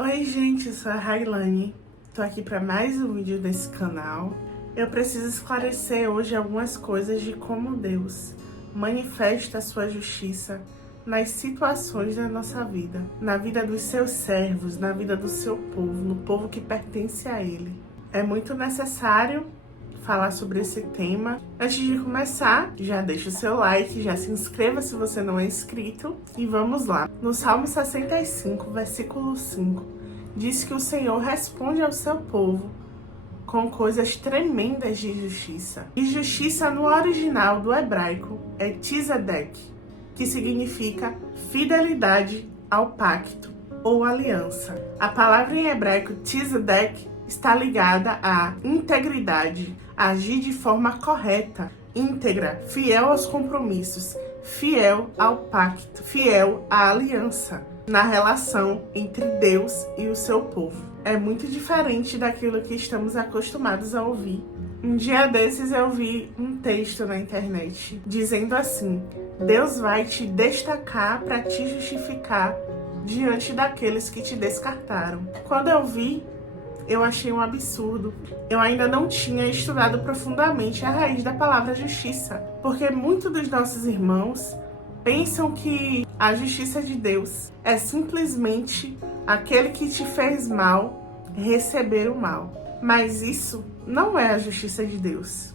Oi gente, eu sou a Railane, tô aqui para mais um vídeo desse canal. Eu preciso esclarecer hoje algumas coisas de como Deus manifesta a sua justiça nas situações da nossa vida, na vida dos seus servos, na vida do seu povo, no povo que pertence a Ele. É muito necessário falar sobre esse tema. Antes de começar, já deixa o seu like, já se inscreva se você não é inscrito e vamos lá. No Salmo 65, versículo 5, diz que o Senhor responde ao seu povo com coisas tremendas de justiça. E justiça no original do hebraico é tzedek, que significa fidelidade ao pacto ou aliança. A palavra em hebraico tzedek está ligada à integridade, agir de forma correta, íntegra, fiel aos compromissos, fiel ao pacto, fiel à aliança, na relação entre Deus e o seu povo. É muito diferente daquilo que estamos acostumados a ouvir. Um dia desses eu vi um texto na internet dizendo assim: Deus vai te destacar para te justificar diante daqueles que te descartaram. Quando eu vi, eu achei um absurdo. Eu ainda não tinha estudado profundamente a raiz da palavra justiça, porque muitos dos nossos irmãos pensam que a justiça de Deus é simplesmente aquele que te fez mal receber o mal. Mas isso não é a justiça de Deus.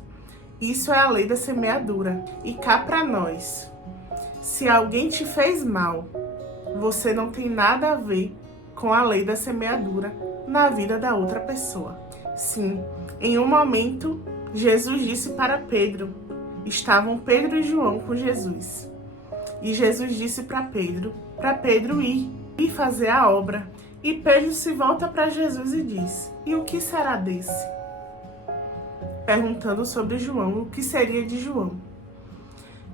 Isso é a lei da semeadura. E cá para nós, se alguém te fez mal, você não tem nada a ver com a lei da semeadura na vida da outra pessoa. Sim, em um momento, Jesus disse para Pedro, estavam Pedro e João com Jesus. E Jesus disse para Pedro ir e fazer a obra. E Pedro se volta para Jesus e diz: e o que será desse? Perguntando sobre João, o que seria de João.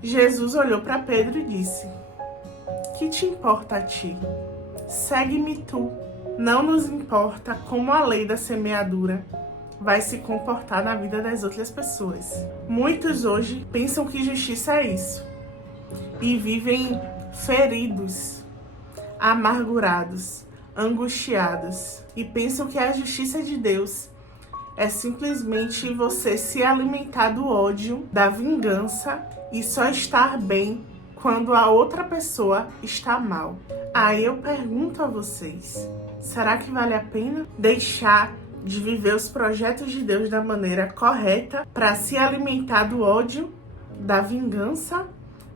Jesus olhou para Pedro e disse: que te importa a ti? Segue-me tu. Não nos importa como a lei da semeadura vai se comportar na vida das outras pessoas. Muitos hoje pensam que justiça é isso e vivem feridos, amargurados, angustiados e pensam que a justiça de Deus é simplesmente você se alimentar do ódio, da vingança e só estar bem quando a outra pessoa está mal. Aí eu pergunto a vocês, será que vale a pena deixar de viver os projetos de Deus da maneira correta para se alimentar do ódio, da vingança,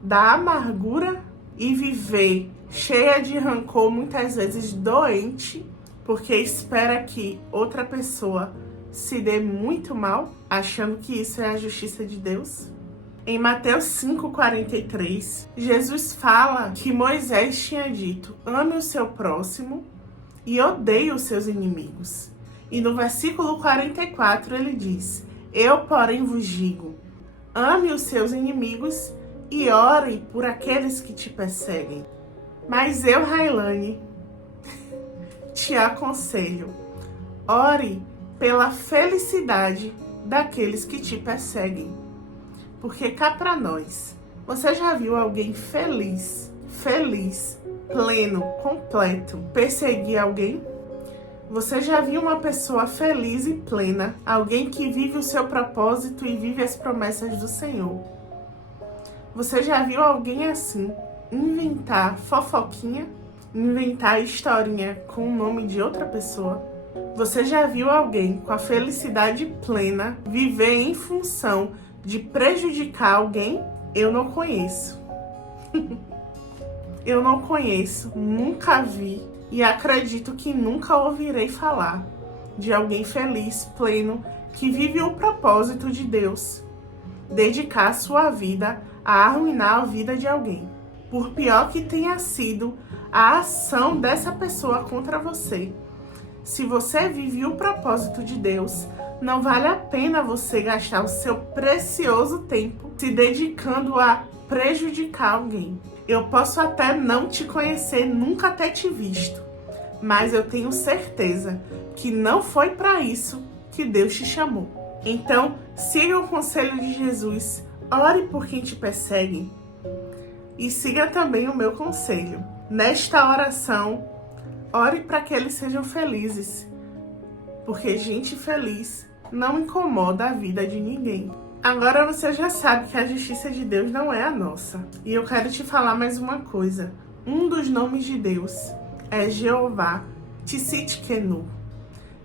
da amargura e viver cheia de rancor, muitas vezes doente, porque espera que outra pessoa se dê muito mal, achando que isso é a justiça de Deus? Em Mateus 5,43, Jesus fala que Moisés tinha dito: ame o seu próximo e odeie os seus inimigos. E no versículo 44 ele diz: eu, porém, vos digo, ame os seus inimigos e ore por aqueles que te perseguem. Mas eu, Railane, te aconselho, ore pela felicidade daqueles que te perseguem. Porque cá para nós, você já viu alguém feliz, pleno, completo, perseguir alguém? Você já viu uma pessoa feliz e plena, alguém que vive o seu propósito e vive as promessas do Senhor? Você já viu alguém assim inventar fofoquinha, inventar historinha com o nome de outra pessoa? Você já viu alguém com a felicidade plena viver em função de prejudicar alguém? Eu não conheço. Eu não conheço, nunca vi e acredito que nunca ouvirei falar de alguém feliz, pleno, que vive o propósito de Deus, dedicar a sua vida a arruinar a vida de alguém. Por pior que tenha sido a ação dessa pessoa contra você, se você vive o propósito de Deus, não vale a pena você gastar o seu precioso tempo se dedicando a prejudicar alguém. Eu posso até não te conhecer, nunca ter te visto, mas eu tenho certeza que não foi para isso que Deus te chamou. Então, siga o conselho de Jesus, ore por quem te persegue e siga também o meu conselho. Nesta oração, ore para que eles sejam felizes, porque gente feliz não incomoda a vida de ninguém. Agora você já sabe que a justiça de Deus não é a nossa. E eu quero te falar mais uma coisa. Um dos nomes de Deus é Jeová Tsitkenu,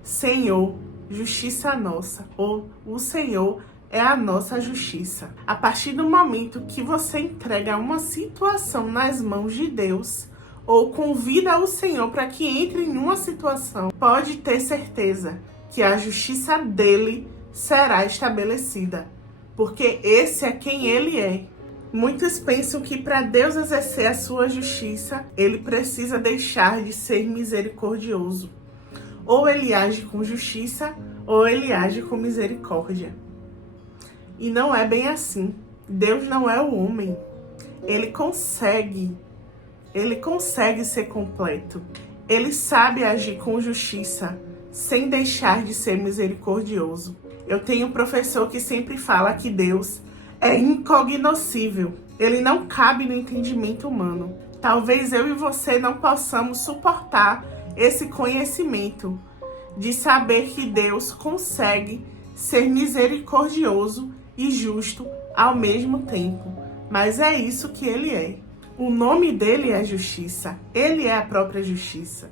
Senhor, justiça nossa, ou o Senhor é a nossa justiça. A partir do momento que você entrega uma situação nas mãos de Deus, ou convida o Senhor para que entre em uma situação, pode ter certeza que a justiça dele será estabelecida, porque esse é quem ele é. Muitos pensam que para Deus exercer a sua justiça, ele precisa deixar de ser misericordioso. Ou ele age com justiça, ou ele age com misericórdia. E não é bem assim. Deus não é o homem. Ele consegue ser completo. Ele sabe agir com justiça, sem deixar de ser misericordioso. Eu tenho um professor que sempre fala que Deus é incognoscível. Ele não cabe no entendimento humano. Talvez eu e você não possamos suportar esse conhecimento de saber que Deus consegue ser misericordioso e justo ao mesmo tempo. Mas é isso que ele é. O nome dele é justiça. Ele é a própria justiça.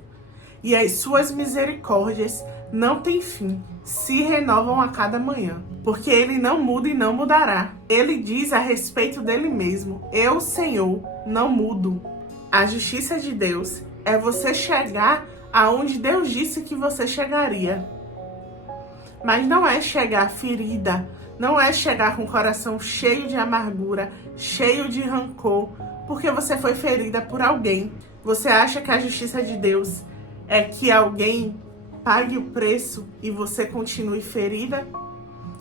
E as suas misericórdias não têm fim, se renovam a cada manhã, porque ele não muda e não mudará. Ele diz a respeito dele mesmo: eu, Senhor, não mudo. A justiça de Deus é você chegar aonde Deus disse que você chegaria. Mas não é chegar ferida, não é chegar com o coração cheio de amargura, cheio de rancor, porque você foi ferida por alguém. Você acha que a justiça de Deus é que alguém pague o preço e você continue ferida?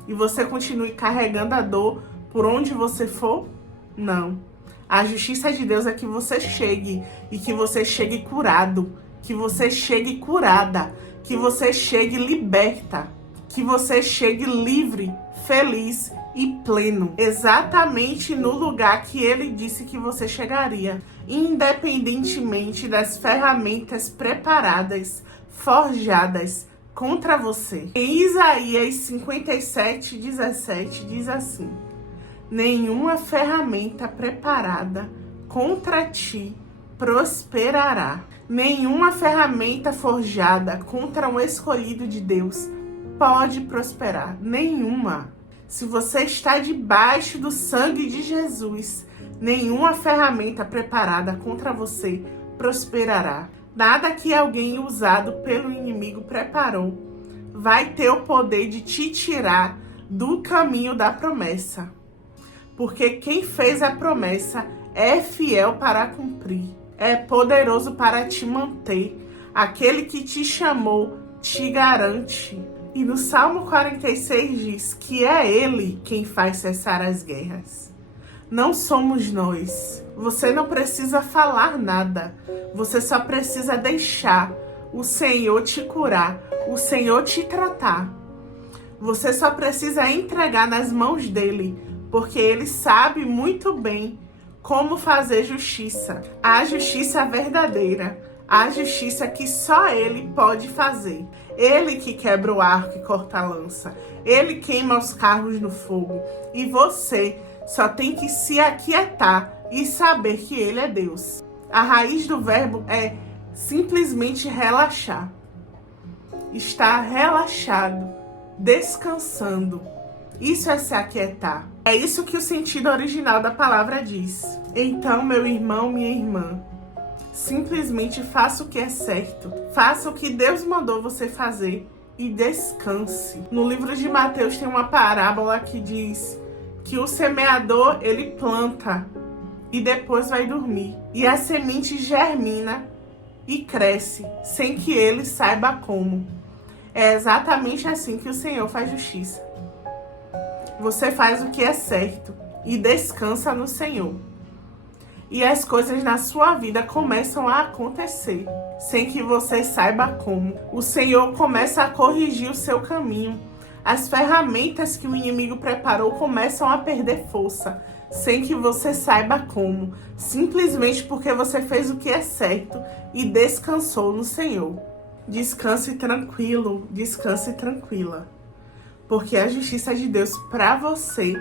E você continue carregando a dor por onde você for? Não. A justiça de Deus é que você chegue, e que você chegue curado, que você chegue curada, que você chegue liberta, que você chegue livre, feliz e pleno, exatamente no lugar que ele disse que você chegaria, independentemente das ferramentas preparadas, forjadas contra você. Em Isaías 57:17 diz assim: nenhuma ferramenta preparada contra ti prosperará. Nenhuma ferramenta forjada contra um escolhido de Deus pode prosperar. Nenhuma. Se você está debaixo do sangue de Jesus, nenhuma ferramenta preparada contra você prosperará. Nada que alguém usado pelo inimigo preparou vai ter o poder de te tirar do caminho da promessa. Porque quem fez a promessa é fiel para cumprir, é poderoso para te manter. Aquele que te chamou te garante. E no Salmo 46 diz que é ele quem faz cessar as guerras. Não somos nós. Você não precisa falar nada. Você só precisa deixar o Senhor te curar, o Senhor te tratar. Você só precisa entregar nas mãos dele, porque ele sabe muito bem como fazer justiça. A justiça verdadeira, a justiça que só ele pode fazer. Ele que quebra o arco e corta a lança. Ele queima os carros no fogo. E você só tem que se aquietar e saber que ele é Deus. A raiz do verbo é simplesmente relaxar. Estar relaxado, descansando. Isso é se aquietar. É isso que o sentido original da palavra diz. Então, meu irmão, minha irmã, simplesmente faça o que é certo. Faça o que Deus mandou você fazer e descanse. No livro de Mateus tem uma parábola que diz que o semeador, ele planta e depois vai dormir. E a semente germina e cresce sem que ele saiba como. É exatamente assim que o Senhor faz justiça. Você faz o que é certo e descansa no Senhor. E as coisas na sua vida começam a acontecer, sem que você saiba como. O Senhor começa a corrigir o seu caminho. As ferramentas que o inimigo preparou começam a perder força, sem que você saiba como, simplesmente porque você fez o que é certo e descansou no Senhor. Descanse tranquilo, descanse tranquila, porque a justiça de Deus para você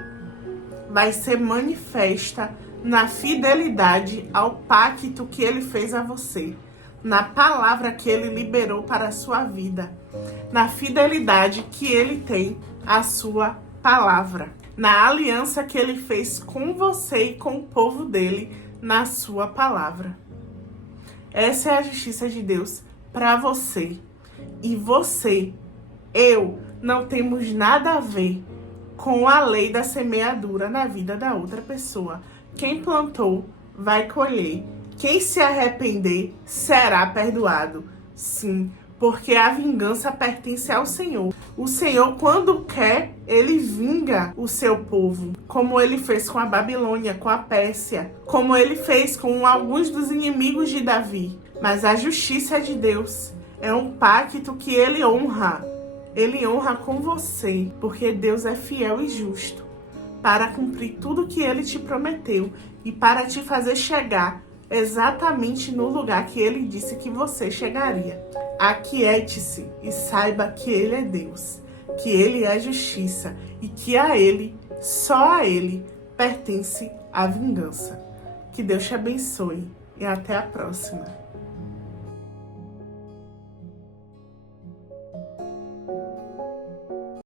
vai ser manifesta na fidelidade ao pacto que Ele fez a você, na palavra que Ele liberou para a sua vida, na fidelidade que Ele tem à sua palavra, na aliança que Ele fez com você e com o povo dele na sua palavra. Essa é a justiça de Deus para você. E você, eu, não temos nada a ver com a lei da semeadura na vida da outra pessoa. Quem plantou vai colher. Quem se arrepender será perdoado. Sim, porque a vingança pertence ao Senhor. O Senhor, quando quer, Ele vinga o seu povo, como Ele fez com a Babilônia, com a Pérsia, como Ele fez com alguns dos inimigos de Davi. Mas a justiça de Deus é um pacto que Ele honra. Ele honra com você, porque Deus é fiel e justo para cumprir tudo que Ele te prometeu e para te fazer chegar exatamente no lugar que Ele disse que você chegaria. Aquiete-se e saiba que Ele é Deus, que Ele é justiça e que a Ele, só a Ele, pertence a vingança. Que Deus te abençoe e até a próxima.